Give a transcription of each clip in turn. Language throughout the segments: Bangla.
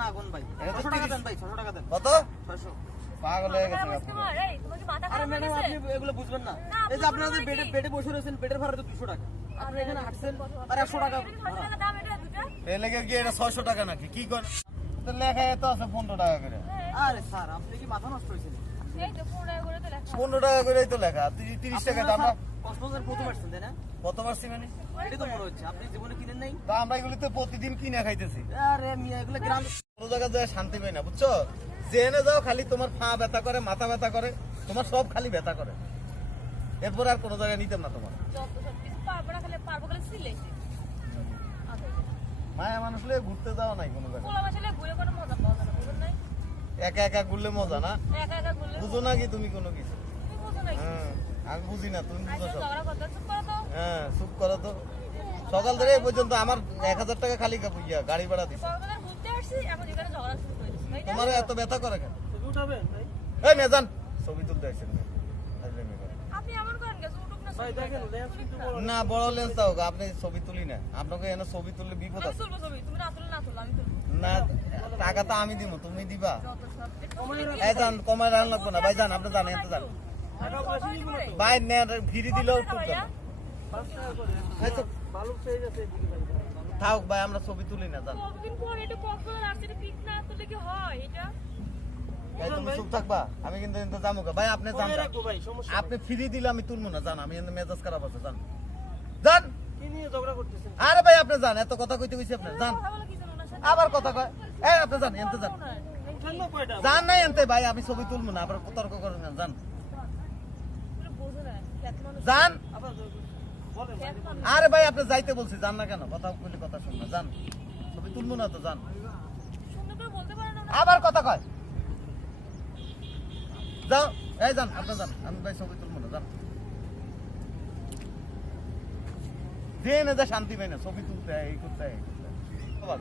না কোন ভাই 600 টাকা দেন ভাই 600 টাকা দেন কত 600 পাগল হয়ে গেছে এই তোমার কি মাথা আরে খারাপ হয়ে ম্যাডাম গেছে? আপনি এগুলো বুঝবেন না এই যে আপনারা যে বেডে বসে রয়েছেন বেডের ভাড়া তো 200 টাকা আপনি এখানে হাঁটছেন আর 100 টাকা 600 টাকা দাম এটা দুটো। এই লেগে কি এটা 600 টাকা নাকি কি করে তো লেখায় তো আছে 15 টাকা করে আরে স্যার আপনি কি মাথা নষ্ট হয়েছে এই তো 15 টাকা করে তো লেখা। 15 টাকা করেই তো লেখা 30 টাকা দাম কক্সবাজার প্রথম আসছেন তাই না কত পারছি মানে এটা তো মনে হচ্ছে আপনি জীবনে কিনেন নাই তা আমরা এগুলো তো প্রতিদিন কিনে খাইতেছি আরে মিয়া এগুলো গ্রাম কোনো জায়গায় যায় শান্তি পাই না বুঝছো জেনে যাও খালি তোমার পা ব্যথা করে মাথা ব্যথা করে তোমার সব খালি ব্যথা করে এরপর আর কোনো জায়গায় নিতাম না তোমার যত সব কিছু পারবো না খালি সিলেছি। আচ্ছা মায়া মানুষ লয়ে ঘুরতে যাওয়া নাই কোনো জায়গায় কোলা মাছলে ঘুরে কোনো মজা পাওয়া যায় না বুঝুন নাই? একা একা ঘুরলে মজা না একা একা ঘুরলে বুঝো না কি তুমি কোনো কিছু তুমি বুঝো নাই। হ্যাঁ আমি বুঝি না তুমি বুঝো আজকে সব ঝগড়া করতে চুপ করো তো। হ্যাঁ চুপ করো তো সকাল থেকে এই পর্যন্ত আমার 1000 টাকা খালি গাড়ি ভাড়া দিছে কক্সবাজার ঘুরতে আসছি এখন এখানে ঝগড়া শুরু করে দিচ্ছি তাই না? তোমার এত ব্যথা করে কেন ছবি উঠাবেন ভাই এই মেজান ছবি তুলতে আসছেন আপনি এমন করেন কেন উঠুক না ভাই দেখেন লেন্স কিন্তু বড় না বড় লেন্স দাও গো, আপনি ছবি তুলি না আপনাকে এনে ছবি তুললে বিপদ আমি আছে তুলবো ছবি তুমি না তুলো আমি তুলবো না টাকা তো আমি দিব তুমি দিবা যত সব এই যান কমায় রান লাগবো না ভাই যান আপনি জানেন এত যান টাকা পয়সা নিগুলো তো ভাই নেন ফ্রি দিলেও তুলতে না 5 টাকা করে এই তো ভালো পেয়ে যাচ্ছে এদিকে ভাই থাক ভাই আমরা ছবি তুলি না যান কতদিন পর এটা কক্সবাজার আসছে পিক না তুললে কি হয় এটা? এই তুমি চুপ থাকবা আমি কিন্তু এনতে যাবো গা। ভাই আপনি যান মনে রাখবো ভাই সমস্যা আপনি ফ্রি দিলে আমি তুলবো না জান আমি এনে মেজাজ খারাপ আছে জান জান কি নিয়ে ঝগড়া করতেছেন আরে ভাই আপনি যান এত কথা কইতে কইছি আপনি যান কথা বলে কি জানো না সাথে আবার কথা কয় এই আপনি যান এনতে যান উঠান না কয়টা যান নাই এনতে ভাই আমি ছবি তুলবো না আবার তর্ক করেন না যান তুমি বোঝো না খেত মানুষ যান আবার বলেন খেত মানুষ আরে ভাই আপনি যাইতে বলছি যান না কেন কথা কইলে কথা শুন না যান ছবি তুলবো না তো যান সুন্দর করে বলতে পারে না আবার কথা কয় যাও এই যান আপনি যান আমি ভাই ছবি তুলবো না যান দেন যা শান্তি পাই না ছবি তুলতে হয়, এই করতে হয়, এই করতে হয়। বাবা,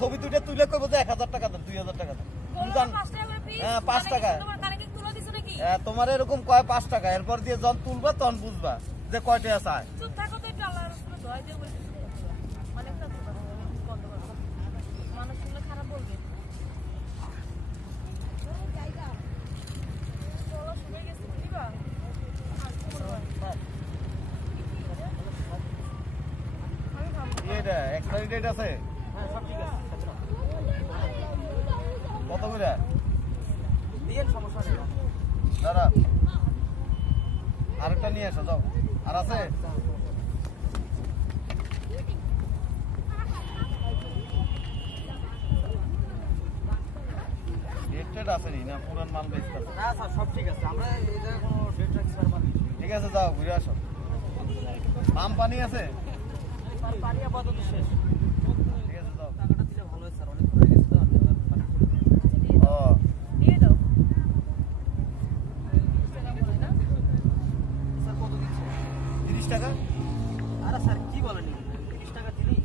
ছবি তুলে কইবো যে 1000 টাকা দেন 2000 টাকা দেন তুমি জান 5 টাকা করে পিস হ্যাঁ 5 টাকা তোমার কানে কি তুলে দিছো নাকি? তোমার এরকম কয় 5 টাকা এরপর দিয়ে যখন তুলবা তখন বুঝবা যে কয়টা আছে চুপ থাকো তো একটু আল্লাহর রাস্তায় দোয়া দিয়ে বলছি মানে একটা বন্ধ করো মানুষ শুনলে খারাপ বলবে চলো শুনে গেছি বুঝিবা আমি ভাববো এটা এক্সপায়ারি ডেট আছে হ্যাঁ সব ঠিক আছে কত করে দিয়ে সমস্যা নেই দাদা আরেকটা নিয়ে এসো যাও আর আছে ডেট আসেনি না পুরান মাল বেচতে আছে? না স্যার সব ঠিক আছে আমরা এই জায়গায় কোনো ডেট রাখছি পারবো না ঠিক আছে যাও ঘুরে আসো আম পানি আছে আর পানি আপাতত শেষ ঠিক আছে যাও টাকাটা দিলে ভালো হয় স্যার অনেক হয়ে গেছে তো আমি আবার পানি করে দিই। ও দিয়ে দাও স্যার কত দিচ্ছে 30 টাকা আরে স্যার কি বলেন 30 টাকা দিলি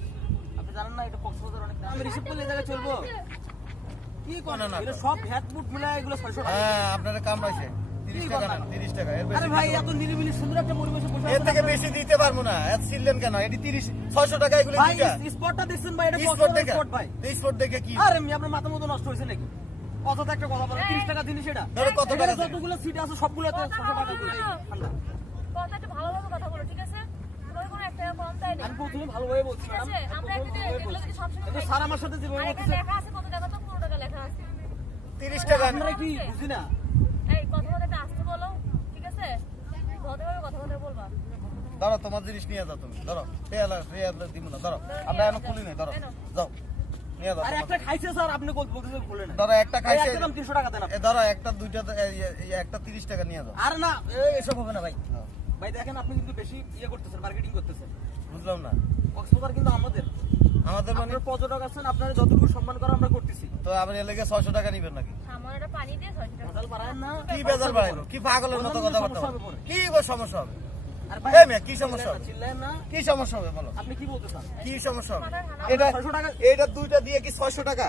আপনি জানেন না এটা কক্সবাজার অনেক দাম আমি রিসিভ করলে এই জায়গায় চলবো কি না, না, কোন এটা সব ভ্যাট বুট মিলা এগুলো 600 টাকা হ্যাঁ আপনারা কামড়াইছে 30 টাকা না 30 টাকা এর আরে বেশি ভাই দিতে এত নিরিবিলি সুন্দর একটা পরিবেশে বসে এর আছেন থেকে আপনারা। বেশি দিতে পারবো না এত ছিলেন কেন এটি 30 600 টাকা এগুলো ভাই দিটা স্পটটা দেখছেন ভাই এটা স্পট কক্সবাজার দেখে স্পট ভাই স্পট দেখে কি আরে আমি আপনার মাথা মতো নষ্ট হয়েছে নাকি অযথা একটা কথা বলেন 30 টাকা দিলি সেটা ধরো কত টাকা এখানে যতগুলো সিট আছে সবগুলোতে 600 টাকা করে ঠান্ডা কথা একটু ভালোভাবে কথা বলো ঠিক আছে তোমার কোনো একটা কম তাই না আমি প্রথমে ভালোভাবে বলছি ঠিক ম্যাডাম আছে আমরা একটা এগুলো কি সব সময় কিন্তু স্যার আমার সাথে যেভাবে আর এখানে বলতেছে লেখা আছে কত টাকা তো 15 টাকা লেখা আছে 30 টাকা আপনারা কি বুঝি না এই কথা একটা আসতে বলো ঠিক আছে ভদ্রভাবে কথা বলবা ধরো তোমার জিনিস নিয়ে যাও তুমি ধরো রেয়ালা দিব না ধরো আমরা এখন খুলি নাই ধরো যাও নিয়ে যাও আরে তোমার। একটা খাইছে স্যার আপনি বলতেছেন খুলে না ধরো একটা খাইছে একদম 300 টাকা দেন আপনি। ধরো একটা দুইটা একটা 30 টাকা নিয়ে যাও আরে না এসব হবে না ভাই ভাই দেখেন আপনি কিন্তু বেশি করতেছেন মার্কেটিং করতেছেন বুঝলাম না কক্সবাজার কিন্তু আমাদের আমাদের মানে আপনার পর্যটক আছেন আপনারা যতটুকু সম্মান করা আমরা করতেছি তো আমার এলাকে 600 টাকা নিবেন নাকি আমার একটা পানি দিয়ে 6 টাকা ভেজাল বাড়ায়েন না কি বেজাল বাড়াইলো কি পাগলের মতো কথা বলতে সমস্যা হবে পরে। কি গো সমস্যা হবে আর ভাই এই মেয়ে, কি সমস্যা হবে? চিল্লায়েন না কি সমস্যা হবে বলো আপনি কি বলতে চান কি সমস্যা হবে আপনার এটা 600 টাকা এটা দুইটা দিয়ে কি 600 টাকা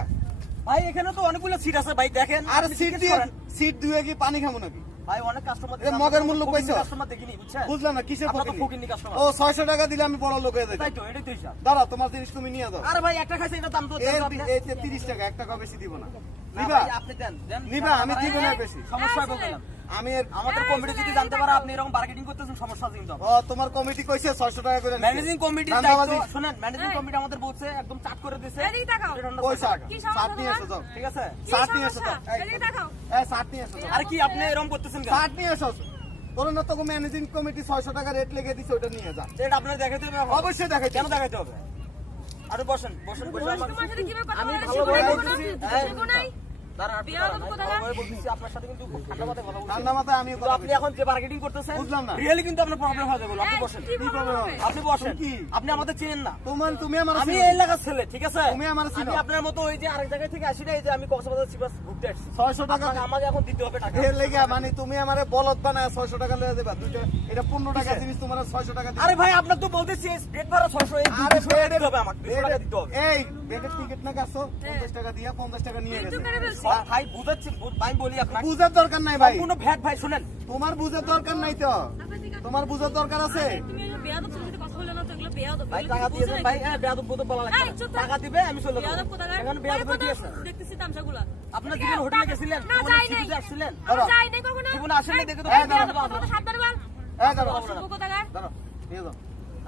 ভাই এখানে তো অনেকগুলো সিট আছে ভাই দেখেন আর আপনি সিট জিজ্ঞেস দিয়ে করেন। সিট দুয়ে কি পানি খাবো নাকি ভাই অনেক কাস্টমার এ মগের মূল্য কইছো? কাস্টমার দেখিনি বুঝছেন বুঝলাম না কিসের আপনারা তো ফকিনি? ফকিন্নি কাস্টমার ও 600 টাকা দিলে আমি বড় লোক হয়ে যাই। তাই তো এটাই তো হিসাব দাঁড়া তোমার জিনিস তুমি নিয়ে যাও। আরে ভাই একটা খাইছে এটা দাম তো এই দেন আপনি। এই 30 টাকা 1 টাকা বেশি দিব না। না নিবা? ভাই, আপনি দেন দেন নিবা? আমি দিব না বেশি। সমস্যা হবে বললাম আমি আমাদের কমিটি যদি জানতে পারে আপনি এরকম মার্কেটিং করতেছেন সমস্যা আছে কিন্তু ও তোমার কমিটি কইছে 600 টাকা করে নিতে। ম্যানেজিং কমিটির ধান্দাবাজি। দায়িত্ব শুনেন ম্যানেজিং কমিটি আমাদের বলছে একদম চাট করে দিয়েছে এদিকে তাকাও। কই শার্ট? কি সমস্যা শার্ট নিয়ে তোমার? এসো যাও। ঠিক আছে কি শার্ট নিয়ে এসো সমস্যা? যাও। এই, এদিকে তাকাও। এই শার্ট নিয়ে এসো যাও। আর কি আপনি এরকম করতেছেন কেন শার্ট নিয়ে এসো। তোর না তোকে ম্যানেজিং কমিটি 600 টাকা রেট লিখে দিছে ওটা নিয়ে যা। এটা আপনার দেখাইতে হবে এখন। অবশ্যই দেখাই কেন দেখাইতে হবে আরে বসেন বসেন বসে বয়স্ক আমার- মানুষের সাথে কিভাবে কথা আমি বলে ভালো শিখো ভাবে নাই বলতেছি কোনো? এই, শিখো নাই? দাঁড়ান, আপনি বিয়াদব দাঁড়ান, আমি কোথাকার? ভালো ভাবে বলতেছি, আপনার সাথে কিন্তু খুব ঠান্ডা মাথায় কথা বলছি। ঠান্ডা মাথায় আমি কিন্তু আপনি এখন যে মার্কেটিং করতেছেন বুঝলাম না। রিয়েলি কিন্তু আপনার প্রবলেম হয়ে যাবে আপনি এই, বসেন কি problem হবে? আপনি বসেন কি? আপনি আমাদের চেনেন না তুমি আমার আমি চিনো? এই এলাকার ছেলে ঠিক আছে তুমি আমার চিনো? আমি আপনার মতো ওই যে আরেক জায়গা থেকে আসি না এই যে আমি কক্সবাজার সিবাস ঘুরতে আসছি 600 টাকা আপনাকে- আমাকে এখন দিতে হবে টাকা এর লেগে মানে তুমি আমারে বলদ বানায় 600 টাকা লয়ে দেবা দুইটা এটা 15 টাকা জিনিস তোমার 600 টাকা দিবা আরে ভাই আপনার তো বলতেছি স্টেট ভাড়া 600 এই 200 টাকা দিতে হবে আমাকে 200 টাকা দিতে হবে এই বেডের টিকিট না কাছো 50 টাকা দিয়া 50 টাকা নিয়ে কিন্তু গেছে করে ফেলছি। ভাই বুঝাচ্ছি ভাই বলি আপনাকে বুঝার দরকার নাই ভাই সম্পূর্ণ ভ্যাট ভাই শুনেন তোমার বুঝার দরকার নাই তো তোমার বুঝার দরকার আছে তুমি এগুলো বেয়াদব ছেলের সাথে কথা বলে না তো, এগুলো বেয়াদব। ভাই এগুলো টাকা তুমি দিয়ে বুঝো দেন নাকি? ভাই বেয়াদব বলতে বলা লাগবে এই, না। চুপ থাক। টাকা দিবে আমি চলে বেয়াদব যাবো কোথাকার? এখন বেয়াদব পরে কি কথা আছে দেখতেছি তামসাগুলা। আপনার জীবন হোটেলে গেছিলেন না, জীবনে যাই নাই। সিটিতে আসছিলেন আমি যাই নাই কখনো। জীবনে আসেননি দেখে তো এই, বেয়াদব বেয়াদব, বানাবো। কথা সাবধানে বল। এই দাঁড়াও অসভ্য কোথাকার? দাঁড়াও নিয়ে যাও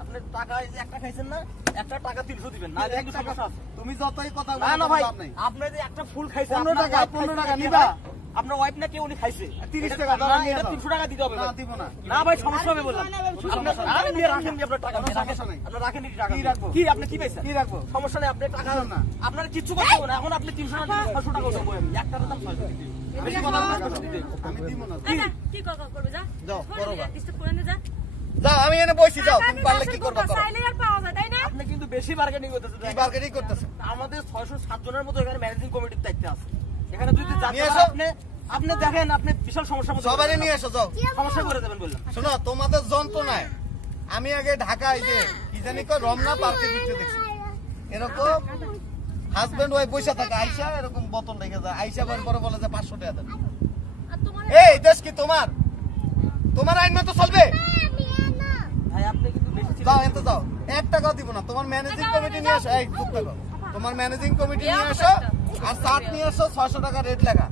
আপনি টাকা এই যে একটা খাইছেন না একটা টাকা 300 দিবেন না একটু সমস্যা আছে তুমি যতই কথা না না বলো ভাই লাভ নাই আপনি যে একটা ফুল খাইছেন 15 আপনার টাকা, wife 15 টাকা খাইছে, নিবা? আপনার ওয়াইফ না কেউ উনি খাইছে 30 এটা- টাকা না, দাঁড়া নিয়ে এটা যাও। 300 টাকা দিতে হবে না ভাই। দিব না না ভাই সমস্যা হবে বললাম আপনার আরে নিয়ে রাখেন নি আপনার টাকা কোনো নিয়ে রাখেন। সমস্যা নেই। আপনার রাখেন নি টাকা কি রাখবো? কি আপনি কি পাইছেন কি রাখবো? সমস্যা নেই আপনি টাকা বুঝলাম না। আপনার কিচ্ছু করতে হবে না এখন আপনি 300 টাকা দিবেন 600 টাকা দেবো আমি একটার দাম 600 দিতে বেশি কথা বলবেন না, 600 দিতে আমি দিব না এই যা, কি কথা করবে যা। যাও, শোন, করো বা। disturb করে নে যা। যাও আমি এনে বসি যাও টাকা তুমি দিয়ে পারলে বাসন কি করবা করো চাইলে আর পাওয়া যায়, তাই না? আপনি কিন্তু বেশি বার্গেনিং করতেছেন কি বার্গেনিং করতেছ আমাদের 607 জনের মতো এখানে ম্যানেজিং কমিটির দায়িত্বে আছে এখানে যদি জানতে নিয়ে পারে এসো। আপনি আপনি দেখেন আপনি বিশাল সমস্যার মধ্যে সবারই নিয়ে এসো যাও সমস্যা করে দেবেন বললাম শোনো তোমাদের যন্ত্রণায় আমি আগে ঢাকায় যে কি জানি কয় রমনা পার্কে দিতে দেখছি এরকম হাজবেন্ড ওয়াইফ বসে থাকে আইসা এরকম বোতল রেখে যায় আইসা পরে বলে যে 500 টাকা দেন আর তোমার এই দেশ কি তোমার তোমার আইন মতো চলবে ভাই আপনি কিন্তু বেশি ছিলেন যাও এতে যাও 1 টাকাও দিব না তোমার ম্যানেজিং কমিটি নিয়ে আসো এই চুপ থাকো তোমার ম্যানেজিং কমিটি নিয়ে আসো আর চার্ট নিয়ে আসো 600 টাকা রেট লেখা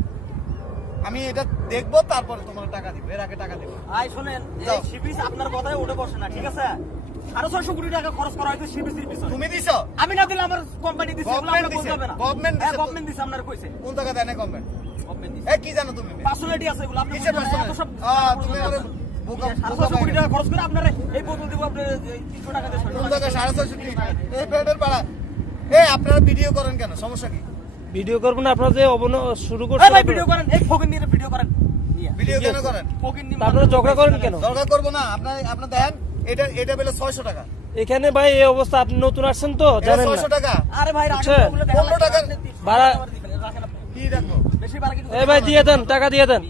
আমি এটা দেখবো তারপরে তোমার টাকা দিব এর আগে টাকা দিব ভাই শুনেন যাও। এই সিবিস আপনার কথায় উঠে বসে না ঠিক আছে 650 কোটি টাকা খরচ করা হয়েছে সিবিসির পিছনে তুমি দিছো আমি না দিলে আমার কোম্পানি দিছে এগুলো Government আপনার বলতে দিছে, হবে না government দিছে হ্যাঁ তো। গভর্নমেন্ট দিছে আপনার কইছে কোন টাকা দেয় না গভর্নমেন্ট গভর্নমেন্ট দিছে এ কি জানো তুমি পার্সোনালিটি আছে এগুলো আপনি কিসের বুঝবেন না, এত personality? সব তুমি আরে বোকা 650 কোটি টাকা খরচ করে আপনার এই বোতল দিব আপনার 300 টাকা দিয়ে কোন টাকা 650 এই পেটের পাড়া এ আপনারা ভিডিও করেন কেন সমস্যা কি ভিডিও করবেন না আপনারা যে শুরু এই করছেন ভাই ভিডিও করেন এই ফকিন নিয়ে ভিডিও করেন নিয়ে ভিডিও কেন করেন ফকিন নিয়ে আপনারা ঝগড়া করেন কেন দরকার করবো না আপনার দেখেন এটা বেলে 600 টাকা এখানে ভাই এই অবস্থা আপনি নতুন আসছেন তো এটা জানেন 600 না টাকা আরে ভাই বুঝছে? রাখেন ওগুলো দেখা 15 টাকা ভাড়া- রাখেন আপনি কি রাখবো বেশি বার্গেনিং এই ভাই দিয়ে দেন টাকা দিয়ে দেন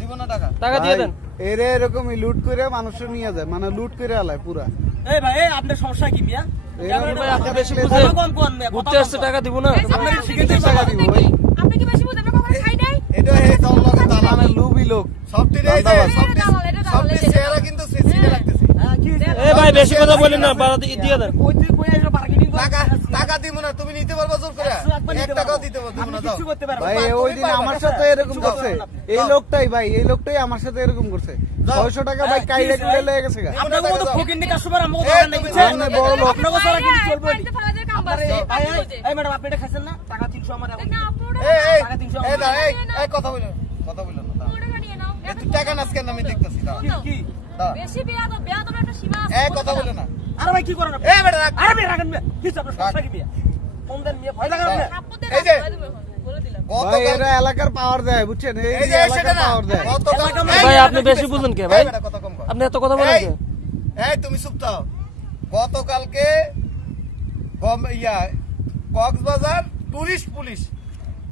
দিব না টাকা টাকা দিয়ে দেন এরে এরকমই লুট করে মানুষ নিয়ে যায় মানে লুট করে আলায় পুরা এই ভাই এই আপনার সমস্যা কি মিয়া এরকম ভাই আপনি বেশি দেখলে বুঝেন কথা কম কোন মিয়া ঘুরতে আসছে টাকা দিব না এই যে আপনাকে আপনি শিখেছি বেশি টাকা বুঝেন দিব, নাকি? ওই। আপনি কি বেশি বুঝেন? আমরা কখনো খাই নাই? এটা হে দল লগে দালাল মানে লুবি লোক সবটি রে দালাল। সবটি চেহারা কিন্তু সিসিকে রাখতেছি হ্যাঁ কি এই ভাই বেশি কথা বলেন না ভাড়া দিয়ে দেন কই এসে বার্গেনিং টাকা দিব না তুমি নিতে পারবা জোর করে 1 টাকাও দিতে পারবো আপনি না যাও কিছু করতে পারবেন ভাই না। ওই দিন আমার সাথে এরকম কিছু করছে করতে পারবেন না। এই লোকটাই ভাই এই লোকটাই আমার সাথে এরকম করছে যাও। 600 টাকা ভাই হ্যাঁ, কাইরে কি কুড়ে ভাই? লেগে গেছে গা। আপনার মতো ফকিন্নি কাস্টমার আমাকে এই, দোকান নাই তুমি বুঝছেন সামনে বড় লোক। আপনাকে সারা কিন্তু চলবে না। বাড়িতে ফেলা যায় কাম আপনার বাড়ছে, এই- পানি এই- বোঝে। এই ম্যাডাম আপনি এটা খাইছেন না টাকা 300 আমার এখন না, পুরো এই টাকা 300 এই দা এই নিয়ে নাও। এই কথা বলো না পুরো টাকা নিয়ে নাও। এত টাকা নাচ কেন আমি দেখতেছি দাও কি কি দাও বেশি বেয়াদব, বেয়াদবের একটা সীমা আছে, এই বলে কথা দিলাম। বলো না আরে ভাই কি করেন আপনি এই বেটা রাখ আরে ভাই রাখেন মিয়া কি আপনার সমস্যা কি মিয়া ফোন দেন মিয়া ভয় লাগান আপনি থাপ্পড় দিয়ে এই যে- রাখতে হবে এখন, বলে দিলাম। ভাই গতকাল এরা এলাকার পাওয়ার দেয় বুঝছেন এই এই যে যে সেটা এলাকার না পাওয়ার দেয় গতকাল এই ভাই আপনি বেশি বুঝেন কে ভাই এই বেটা কথা কম কর আপনি এত কথা বলেন এই, কে এই তুমি চুপ থাও গতকালকে কক্সবাজার টুরিস্ট পুলিশ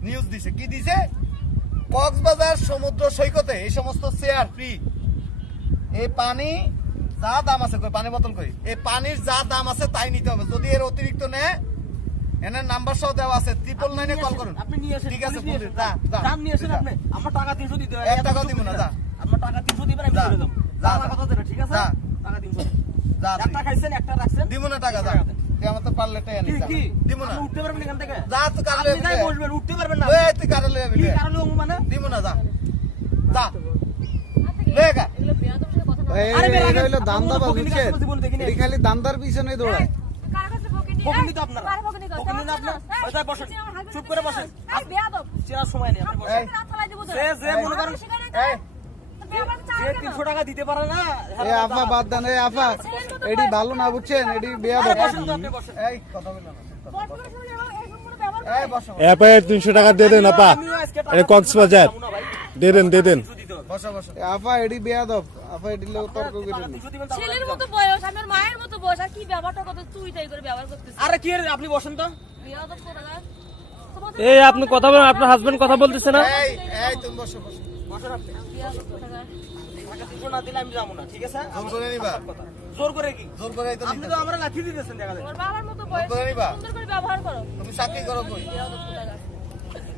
নিউজ দিছে কি দিছে কক্সবাজার সমুদ্র সৈকতে এই সমস্ত চেয়ার ফ্রি এই পানি যা দাম আছে কই পানি বোতল কই এই পানির যা দাম আছে তাই নিতে হবে যদি এর অতিরিক্ত নেয় এনার নাম্বার সহ দেওয়া আছে 999 কল করুন আপনি নিয়ে আসেন ঠিক আছে পুলিশ নিয়ে পুলিশ, আসেন। যা, যা, যান নিয়ে আসেন যা। আপনি আমার টাকা 300 দিতে হবে 1 টাকাও দিব না যা আপনার টাকা 300 দিবেন, আমি যা, চলে যাবো। যা, আমার কথা দেন, ঠিক আছে? যা। টাকা 300 দেন। যা তুই। একটা খাইছেন, একটা রাখছেন। দিব না টাকা, যা। তুই আমার তো পারলে টাকা কি, নিস, যা। কি? দিব না। আপনি উঠতে পারবেন এখান থেকে? যা তুই কারলে আপনি যাই বসবেন, উঠতে পারবেন না। এই তুই কারলে যাবি কি কারণে ও মানে? দিব না, যা। যা। লে গা। এগুলো বেয়াদব সাথে কথা না এই আরে বের এটা আগেন, হইলো আপনার দান্দা কোনো ফকিনি বুঝছেন কাজ জীবনে দেখিনি। এই খালি দান্দার পিছনে দৌড়ায় কার কাছে বকিনি ফকিনি তো আপনারা। কার বকিনি কর ফকিনি না আপনার? ওই যাই বসেন। চুপ করে বসেন। এই বেয়াদব চেনার সময় নেই, আপনি বসেন। এই। রাত চালাই দেব সে যে মনে করেন, এই যে 300 টাকা দিতে পারে না, এ আফা বাদ দেন এ আফা এডি ভালো না বুঝছেন এডি আরে বেয়াদব বসেন তো, আপনি বসেন। এই কথা বললাম না। বর্তমান সময়ে এরকম কোনো ব্যবহার এই বসো। এপায় 300 টাকা দিয়ে দেন আপা আমিও আজকে টাকা এটা কক্সবাজার পাবো না ভাই। দিয়ে দেন দিয়ে দেন 300 দিতে হবে। বসো বসো। এ আফা এডি বেয়াদব আফা এডি লোক তর্ক টাকা করেন 300 দিবেন, তারপর ছেলের আমি মতো যাবো। বয়স আমার মায়ের মতো বয়স আর কি ব্যবহারটা কত তুই তাই করে ব্যবহার করতেছিস আরে কি রে, আপনি বসেন তো। বেয়াদব কোথাকার তোমাদের এই আপনি কথা বলেন, আপনার হাজবেন্ড কথা বলতেছে না? এই এই তুমি বসো বসো। বসেন আপনি। বেয়াদব কোথাকার টাকা 300 না দিলে আমি যাবো না, ঠিক আছে? জোর করে নিবা? জোর করে কি? জোর করে এই তো আপনি নিতে তো হবে। আমরা লাথি দিতেছেন দেখা যায়। ওর বাবার মতো বয়স করে নিবা? সুন্দর করে ব্যবহার করো তুমি চাকরি করো কই? বেয়াদব কোথাকার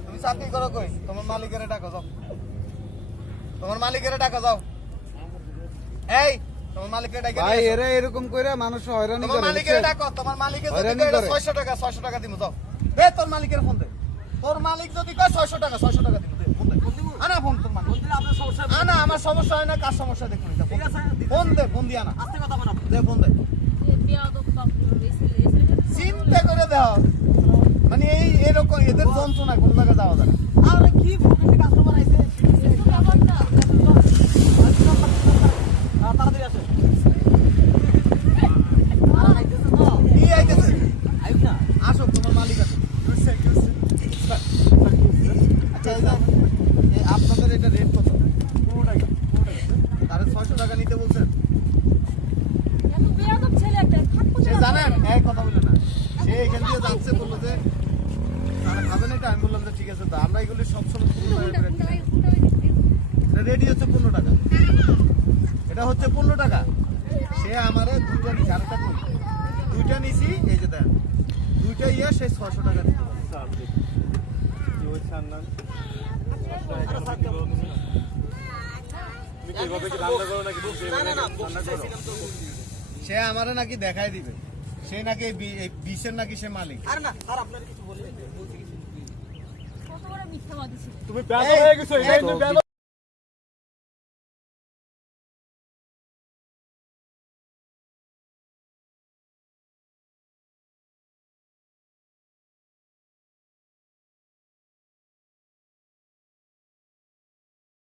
তুমি চাকরি করো কই? তোমার মালিকের টাকা যাও। তোমার মালিকের টাকা যাও। এই তোমার মালিকের টাকা ভাই নিয়ে এসো। এরা এরকম কইরা মানুষ হয়রানি তোমার করে মালিকের বুঝছেন? টাকা, তোমার মালিকের যদি হয়রানি কয় এটা করে। 600 টাকা দিমু যাও। দে তোর মালিকের ফোন দে। তোর মালিক যদি কয় 600 টাকা দিমু দে ফোন দে। আনা ফোন তোর মালিক। বলতে আপনার সমস্যা হবে। আনা আমার সমস্যা হয় না, কার সমস্যা দেখুন এটা। ঠিক আছে, ফোন দে, ফোন দিয়া না। আস্তে কথা বলেন আপনি। দে ফোন দে। বেয়াদব বাপ এই ছেলে চিন্তা করে দাও। মানে এই এরকম এদের যন্ত্রণা কোন জায়গায় যাওয়া যায় না। আরে কি ফকিনি কাস্টমার আইছে? ব্যবহারটা তাড়াতাড়ি আসেন। কি আইতেছে? আইব না। আসো তোমার মালিক আছে। আচ্ছা এই যাও। আপনাদের এটা রেট কত? তাহলে 600 টাকা নিতে বলছেন। এত বেয়াদব ছেলে একটা থাকবো সে জানেন এই কথা বলে না। সে এখান দিয়ে যাচ্ছে বললো যে তারা খাবেন এটা, আমি বললাম যে ঠিক আছে তো আমরা এগুলি সবসময় রেডি হচ্ছে 15 টাকা। এটা হচ্ছে 15 টাকা। সে আমারে দুইটা নিছে, আরেকটা কই? দুইটা নিছি, এই যে দেন দুইটা ইয়ে সে 600 টাকা দিতে হবে। না না না, বসতে চাইছিলাম তো। সে আমারে নাকি দেখাই দিবে, সে নাকি এই বিশের নাকি সে মালিক। আরে না, স্যার আপনার কিছু বলছি কিছু। কত বড় মিথ্যাবাদী ছিল তুমি ব্যাগ হয়ে গেছো